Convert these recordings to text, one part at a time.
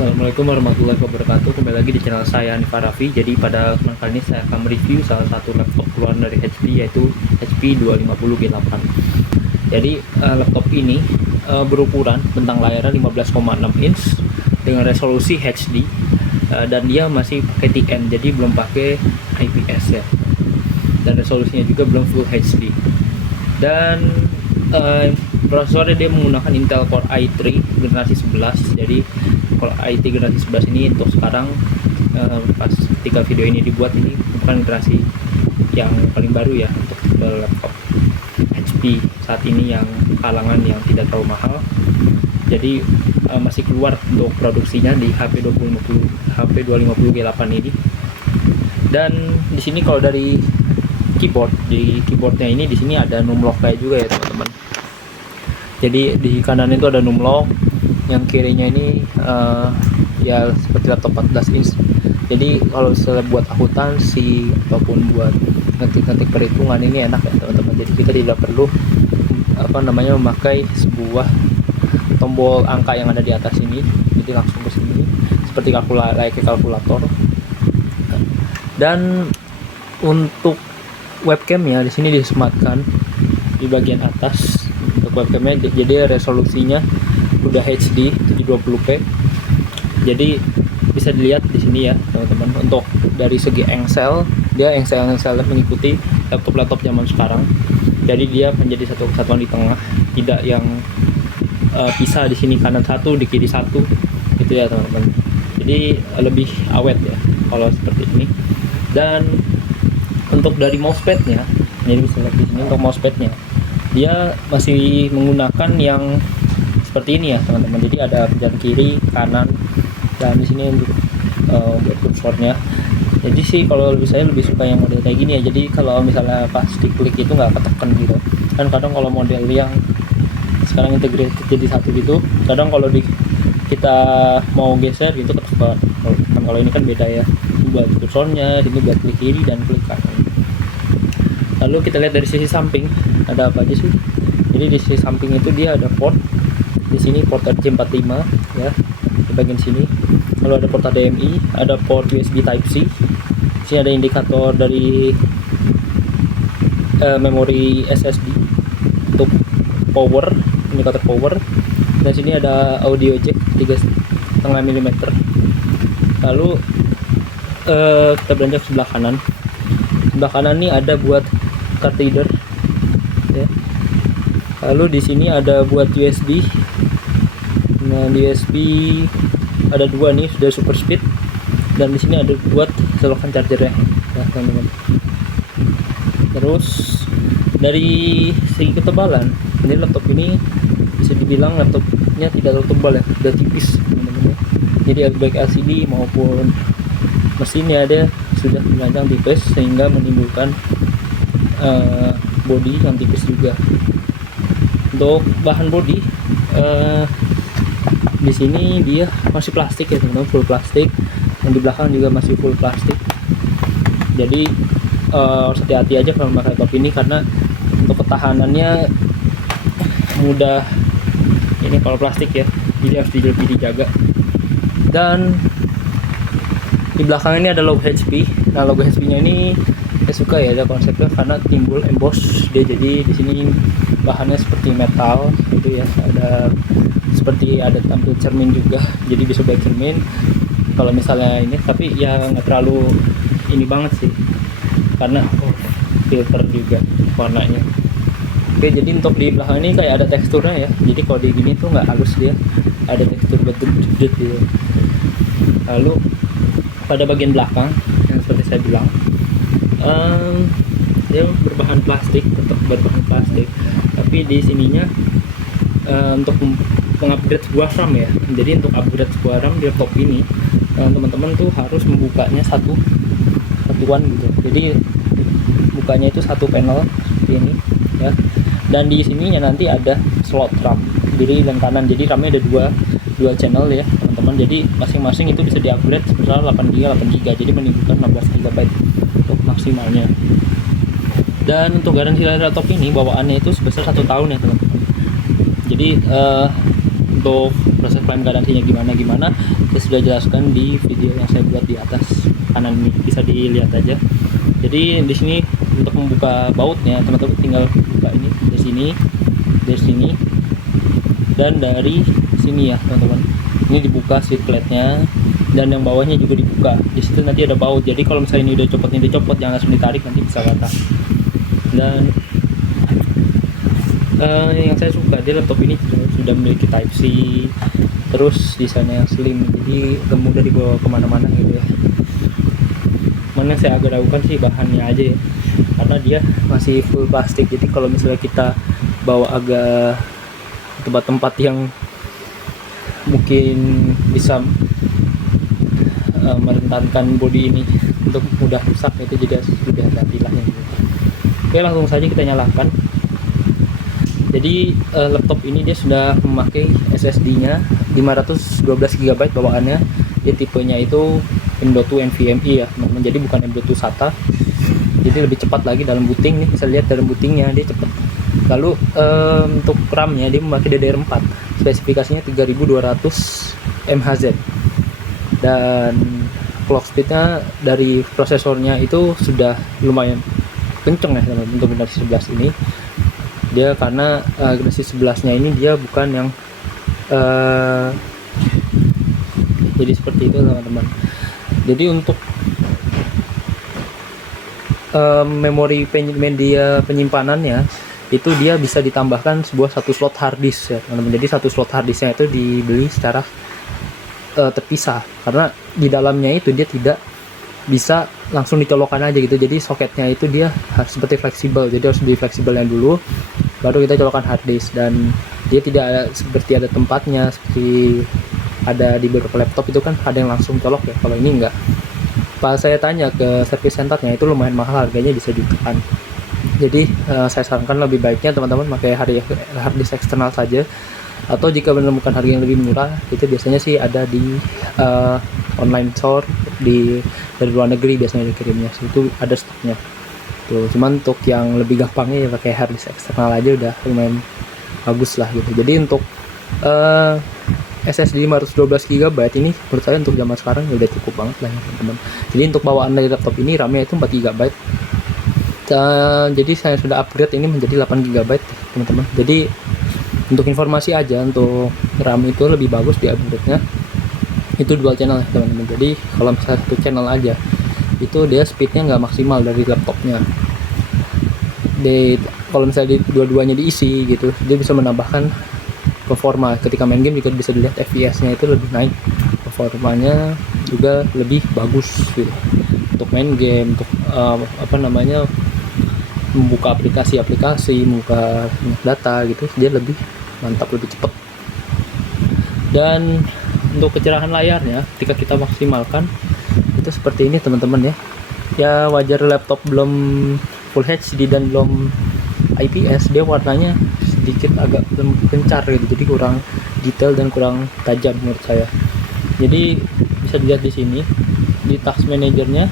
Assalamualaikum warahmatullahi wabarakatuh. Kembali lagi di channel saya Hanifah Raffi. Jadi pada kesempatan kali ini saya akan mereview salah satu laptop keluaran dari HP, yaitu HP 250 G8. Jadi laptop ini berukuran bentang layarnya 15,6 inch dengan resolusi HD, dan dia masih pakai TN, jadi belum pakai IPS ya. Dan resolusinya juga belum Full HD. Dan prosesornya dia menggunakan Intel Core i3 generasi 11. Jadi Core i3 generasi 11 ini untuk sekarang, pas ketika video ini dibuat, ini bukan generasi yang paling baru ya untuk laptop HP saat ini, yang kalangan yang tidak terlalu mahal. Jadi masih keluar untuk produksinya di HP 250 G8 ini. Dan di sini kalau dari keyboardnya ini, di sini ada numlock kayak juga ya teman-teman. Jadi di kanan itu ada numlock, yang kirinya ini ya seperti laptop 14 inch. Jadi kalau misalnya buat akuntansi ataupun buat ngetik-ngetik perhitungan, ini enak ya teman-teman. Jadi kita tidak perlu memakai sebuah tombol angka yang ada di atas ini, jadi langsung ke sini seperti kalkulator. Dan untuk webcamnya di sini disematkan di bagian atas. Untuk webcamnya jadi resolusinya udah HD 720p. Jadi bisa dilihat di sini ya teman-teman. Untuk dari segi engsel, dia engselnya mengikuti laptop zaman sekarang. Jadi dia menjadi satu kesatuan di tengah, tidak yang pisah di sini kanan satu, di kiri satu, gitu ya teman-teman. Jadi lebih awet ya kalau seperti ini. Dan untuk dari mousepadnya, ini bisa lihat di sini untuk mousepadnya, dia masih menggunakan yang seperti ini ya teman-teman. Jadi ada pencet kiri, kanan, dan di sini untuk buat kursornya. Jadi sih kalau saya lebih suka yang model kayak gini ya. Jadi kalau misalnya pas diklik itu nggak ketekan gitu. Kan kadang kalau model yang sekarang integrated jadi satu gitu, kadang kalau kita mau geser gitu ketekan. Kalau ini kan beda ya. Ini buat kursornya, ini buat klik kiri dan klik kanan. Lalu kita lihat dari sisi samping ada apa aja sih. Jadi di sisi samping itu dia ada port. Di sini port RJ45 ya, di bagian sini. Lalu ada port HDMI, ada port USB Type C. Di sini ada indikator dari memori SSD untuk power, indikator power. Dan sini ada audio jack 3,5 mm. Lalu kita beranjak sebelah kanan. Sebelah kanan nih ada buat card reader ya. Lalu di sini ada buat USB. Nah, di USB ada dua nih, sudah super speed. Dan di sini ada buat colokan chargernya ya teman-teman. Terus dari segi ketebalan, ini laptop ini bisa dibilang laptopnya tidak terlalu tebal ya, sudah tipis teman-teman. Jadi baik LCD maupun mesinnya ada sudah dirancang tipis sehingga menimbulkan body yang tipis juga. Untuk bahan body, di sini dia masih plastik ya teman-teman, full plastik. Yang di belakang juga masih full plastik. Jadi harus hati-hati aja kalau memakai laptop ini, karena untuk ketahanannya mudah ini kalau plastik ya. Jadi harus lebih dijaga. Dan di belakang ini ada logo HP. Nah, logo HP-nya ini saya suka ya, ada konsepnya karena timbul emboss dia. Jadi di sini bahannya seperti metal gitu ya. Ada seperti ada tampil cermin juga. Jadi bisa baik cermin kalau misalnya ini, tapi ya nggak terlalu ini banget sih, karena filter juga warnanya. Oke, jadi untuk di belakang ini kayak ada teksturnya ya. Jadi kalau di gini tuh nggak halus, dia ada tekstur betul-betul gitu. Lalu pada bagian belakang yang seperti saya bilang, dia berbahan plastik, tetap berbahan plastik, tapi di sininya untuk mengupgrade sebuah RAM ya. Jadi untuk upgrade sebuah RAM di laptop ini, teman-teman tuh harus membukanya satuan gitu. Jadi bukanya itu satu panel seperti ini ya. Dan di sininya nanti ada slot RAM kiri dan kanan. Jadi RAM-nya ada dua channel ya teman-teman. Jadi masing-masing itu bisa di-upgrade sebesar 8GB. Jadi menimbulkan 16GB untuk maksimalnya. Dan untuk garansi laptop ini bawaannya itu sebesar 1 tahun ya teman-teman. Jadi untuk proses klaim garansinya gimana saya sudah jelaskan di video yang saya buat di atas kanan ini, bisa dilihat aja. Jadi di sini untuk membuka bautnya teman-teman tinggal buka ini dari sini dan dari sini ya teman-teman. Ini dibuka seat plate-nya dan yang bawahnya juga dibuka. Di situ nanti ada baut. Jadi kalau misalnya ini udah dicopot, jangan langsung ditarik, nanti bisa patah. Dan yang saya suka di laptop ini sudah memiliki Type C, terus desainnya yang slim, jadi mudah dibawa kemana-mana gitu ya. Mana saya agak ragukan sih bahannya aja ya, karena dia masih full plastik. Jadi kalau misalnya kita bawa agak tempat-tempat yang mungkin bisa merentankan body ini untuk mudah rusak, itu juga sudah hati-hatilah gitu. Oke, langsung saja kita nyalakan. Jadi laptop ini dia sudah memakai SSD-nya 512 GB bawaannya. Dia tipenya itu M.2 NVMe ya teman-teman, jadi bukan M.2 SATA. Jadi lebih cepat lagi dalam booting nih, bisa lihat dalam bootingnya dia cepat. Lalu untuk RAM-nya dia memakai DDR4, spesifikasinya 3200 MHz. Dan clock speed-nya dari prosesornya itu sudah lumayan kenceng ya teman-teman untuk generasi 11 ini. Dia karena generasi 11-nya ini dia bukan yang jadi seperti itu teman-teman. Jadi untuk memori media penyimpanannya itu dia bisa ditambahkan satu slot hard disk ya teman-teman. Jadi satu slot hard disknya itu dibeli secara terpisah, karena di dalamnya itu dia tidak bisa langsung dicolokkan aja gitu. Jadi soketnya itu dia harus seperti fleksibel, jadi harus di fleksibelnya dulu baru kita colokkan hard disk. Dan dia tidak ada seperti ada tempatnya seperti ada di beberapa laptop itu kan ada yang langsung colok ya. Kalau ini enggak. Pas saya tanya ke service centernya itu lumayan mahal, harganya bisa jutaan. Jadi saya sarankan lebih baiknya teman-teman pakai hard disk eksternal saja, atau jika menemukan harga yang lebih murah itu biasanya sih ada di online store dari luar negeri, biasanya dikirimnya itu ada stoknya tuh. Cuman untuk yang lebih gampangnya ya pakai hard disk eksternal aja udah lumayan bagus lah gitu. Jadi untuk SSD 512 GB ini menurut saya untuk zaman sekarang ya udah cukup banget lah ya teman-teman. Jadi untuk bawaan dari laptop ini RAM-nya itu 4 GB. Jadi saya sudah upgrade ini menjadi 8 GB teman-teman. Jadi untuk informasi aja, untuk RAM itu lebih bagus di upgrade-nya itu dual channel ya teman-teman. Jadi kalau misalnya satu channel aja itu dia speednya nggak maksimal dari laptopnya. Kalau misalnya dua-duanya diisi gitu, dia bisa menambahkan performa. Ketika main game juga bisa dilihat FPS-nya itu lebih naik, performanya juga lebih bagus gitu. Untuk main game, untuk membuka aplikasi-aplikasi, membuka data gitu, dia lebih mantap, lebih cepat. Dan untuk kecerahan layarnya ketika kita maksimalkan itu seperti ini teman-teman ya. Ya wajar laptop belum full HD dan belum IPS, dia warnanya sedikit agak pencar gitu, jadi kurang detail dan kurang tajam menurut saya. Jadi bisa dilihat di sini di task manajernya.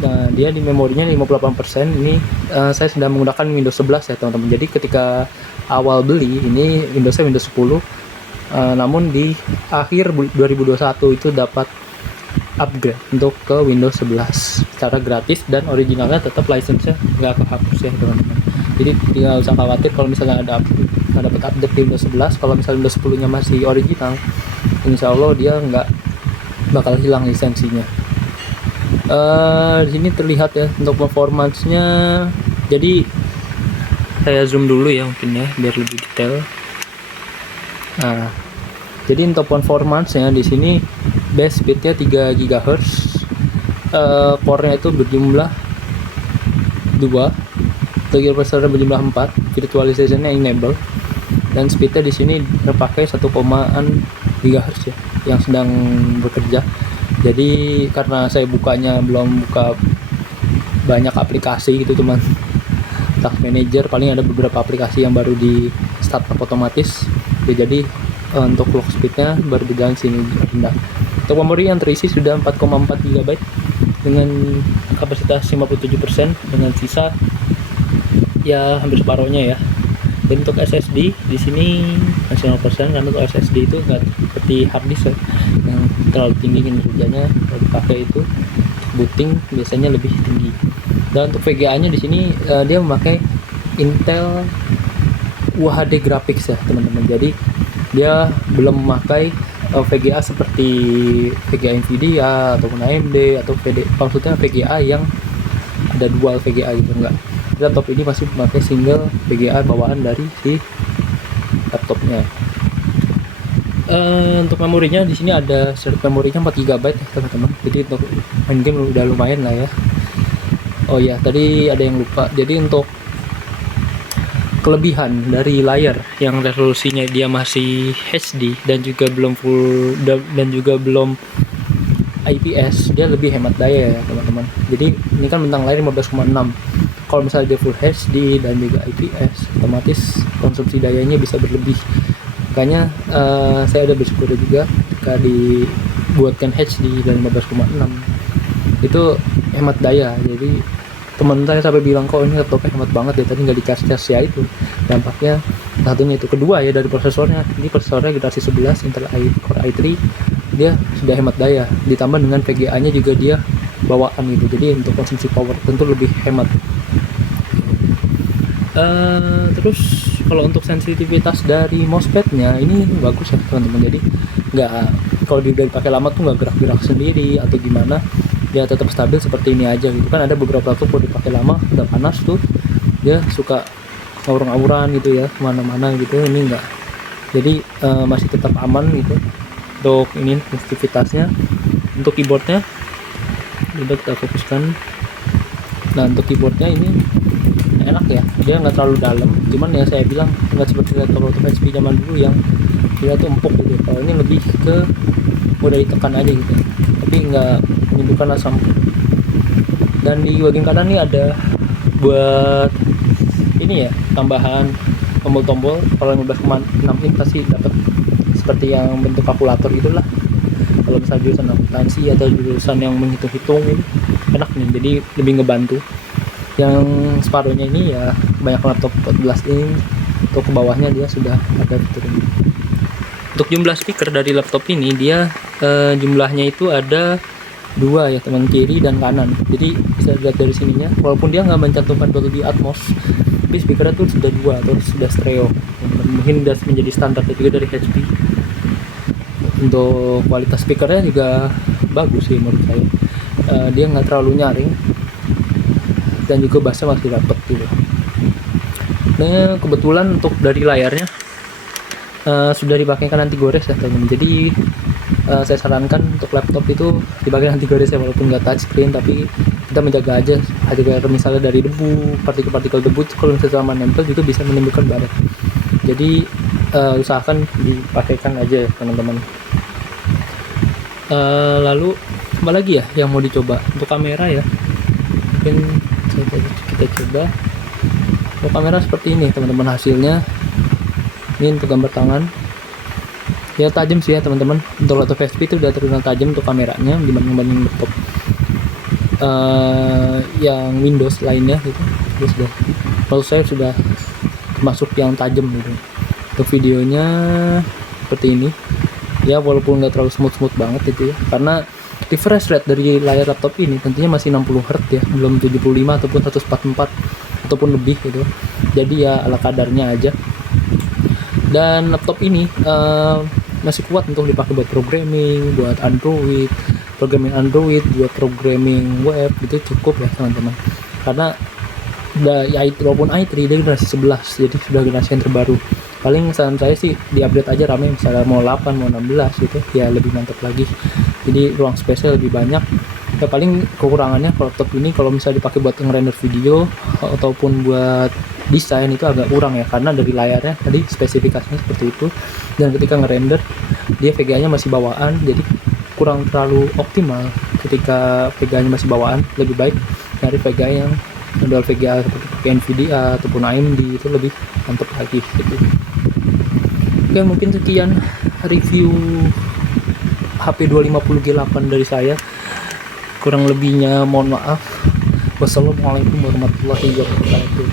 Nah, dia di memorinya 58%. Ini saya sudah menggunakan Windows 11 ya teman-teman. Jadi ketika awal beli ini Windows 10, namun di akhir 2021 itu dapat upgrade untuk ke Windows 11 secara gratis, dan originalnya tetap license-nya nggak kehapus ya teman-teman. Jadi tidak usah khawatir kalau misalnya nggak dapat update di Windows 11. Kalau misalnya Windows 10-nya masih original, insya Allah dia nggak bakal hilang lisensinya. Di sini terlihat ya untuk performance-nya. Jadi saya zoom dulu ya mungkin ya biar lebih detail. Nah, jadi untuk performance-nya di sini base speed-nya 3 GHz, core-nya itu berjumlah 2, toggle processor berjumlah 4, virtualization-nya enable, dan speed-nya di sini terpakai 1,6 GHz ya yang sedang bekerja. Jadi karena saya belum buka banyak aplikasi gitu, cuman task manager, paling ada beberapa aplikasi yang baru di start otomatis ya. Jadi untuk clock speednya baru berjalan sini rendah. Untuk memori yang terisi sudah 4,4 GB dengan kapasitas 57%, dengan sisa ya hampir separuhnya ya Dan untuk SSD di sini masih 0% karena untuk SSD itu nggak seperti hard disk ya, yang terlalu tinggi kinerjanya. Kalau dipakai itu booting biasanya lebih tinggi. Dan untuk VGA-nya di sini dia memakai Intel UHD graphics ya teman-teman. Jadi dia belum memakai VGA seperti VGA Nvidia ataupun AMD atau maksudnya VGA yang ada dual VGA gitu, enggak. Laptop ini masih memakai single VGA bawaan dari si laptopnya. Untuk memorinya di sini ada storage memorinya 4 GB ya teman-teman. Jadi untuk main game udah lumayan lah ya. Oh ya, tadi ada yang lupa. Jadi untuk kelebihan dari layar yang resolusinya dia masih HD dan juga belum full dan juga belum IPS, dia lebih hemat daya ya teman-teman. Jadi ini kan bentang layar 15,6. Kalau misalnya dia full HD dan juga IPS, otomatis konsumsi dayanya bisa berlebih. Makanya saya ada bersyukur juga ketika dibuatkan HD dan 15,6 itu hemat daya. Jadi teman saya sampai bilang, kok ini laptopnya hemat banget ya, tadi nggak dicas-cas ya. Itu dampaknya satunya itu. Kedua ya dari prosesornya, ini prosesornya generasi 11 Intel Core i3, dia sudah hemat daya, ditambah dengan VGA nya juga dia bawaan gitu, jadi untuk konsumsi power tentu lebih hemat. Terus kalau untuk sensitivitas dari mousepadnya ini bagus ya teman-teman. Jadi nggak, kalau dipakai lama tuh nggak gerak-gerak sendiri atau gimana, dia tetap stabil seperti ini aja gitu kan. Ada beberapa laptop kalau dipakai lama udah panas tuh dia suka ngawur-ngawuran gitu ya kemana-mana gitu. Ini enggak, jadi masih tetap aman gitu untuk ini sensitivitasnya. Untuk keyboardnya coba kita fokuskan. Nah untuk keyboardnya ini enak ya, dia nggak terlalu dalam, cuman ya saya bilang nggak seperti laptop HP zaman dulu yang dia tuh empuk gitu. Kalau ini lebih ke mudah ditekan aja gitu, tapi nggak menimbulkan asam. Dan di bagian kanan nih ada buat ini ya, tambahan tombol-tombol. Kalau 15,6 ini pasti dapat seperti yang bentuk kalkulator gitulah. Kalau misalnya jurusan akuntansi atau jurusan yang menghitung-hitung ini enak nih, jadi lebih ngebantu. Yang separuhnya ini ya banyak laptop 14 inch, untuk ke bawahnya dia sudah ada fitur ini. Untuk jumlah speaker dari laptop ini dia jumlahnya itu ada 2 ya teman, kiri dan kanan. Jadi bisa dilihat dari sininya, walaupun dia nggak mencantumkan Dolby Atmos, tapi speakernya tuh sudah 2 atau sudah stereo. Mungkin sudah menjadi standar juga dari HP. Untuk kualitas speakernya juga bagus sih menurut saya. Dia nggak terlalu nyaring dan juga bassnya masih dapet gitu. Nah kebetulan untuk dari layarnya sudah dipakaikan anti gores ya teman. Jadi saya sarankan untuk laptop itu dipakai anti gores ya, walaupun nggak touchscreen, tapi kita menjaga aja agar misalnya dari debu, partikel-partikel debu kalau misalnya sama nempel juga bisa menimbulkan baret. Jadi usahakan dipakaikan aja ya teman-teman. Lalu apa lagi ya yang mau dicoba untuk kamera ya, mungkin kita coba untuk kamera seperti ini teman-teman. Hasilnya ini untuk gambar tangan ya, tajam sih ya teman-teman. Untuk laptop HP itu udah terkenal tajam untuk kameranya dibanding laptop yang Windows lainnya gitu. Terus sudah, menurut saya sudah termasuk yang tajam gitu. Untuk videonya seperti ini ya, walaupun nggak terlalu smooth banget itu ya, karena refresh rate dari layar laptop ini tentunya masih 60 Hz ya, belum 75 ataupun 144 ataupun lebih gitu. Jadi ya ala kadarnya aja. Dan laptop ini masih kuat untuk dipakai buat programming, buat Android, buat programming web gitu cukup ya teman-teman. Karena udah ya, walaupun i3 dia generasi 11, jadi sudah generasi yang terbaru. Paling saran saya sih di-upgrade aja RAM-nya, misalnya mau 8, mau 16 gitu ya, lebih mantap lagi. Jadi ruang space-nya lebih banyak. Ya paling kekurangannya kalau laptop ini kalau misalnya dipakai buat ngerender video ataupun buat desain itu agak kurang ya, karena dari layarnya tadi spesifikasinya seperti itu, dan ketika ngerender dia VGA-nya masih bawaan, jadi kurang terlalu optimal. Ketika VGA-nya masih bawaan, lebih baik dari VGA yang dual VGA seperti pakai Nvidia ataupun AMD, itu lebih mantap lagi gitu. Oke, mungkin sekian review HP 250G8 dari saya. Kurang lebihnya mohon maaf. Wassalamualaikum warahmatullahi wabarakatuh.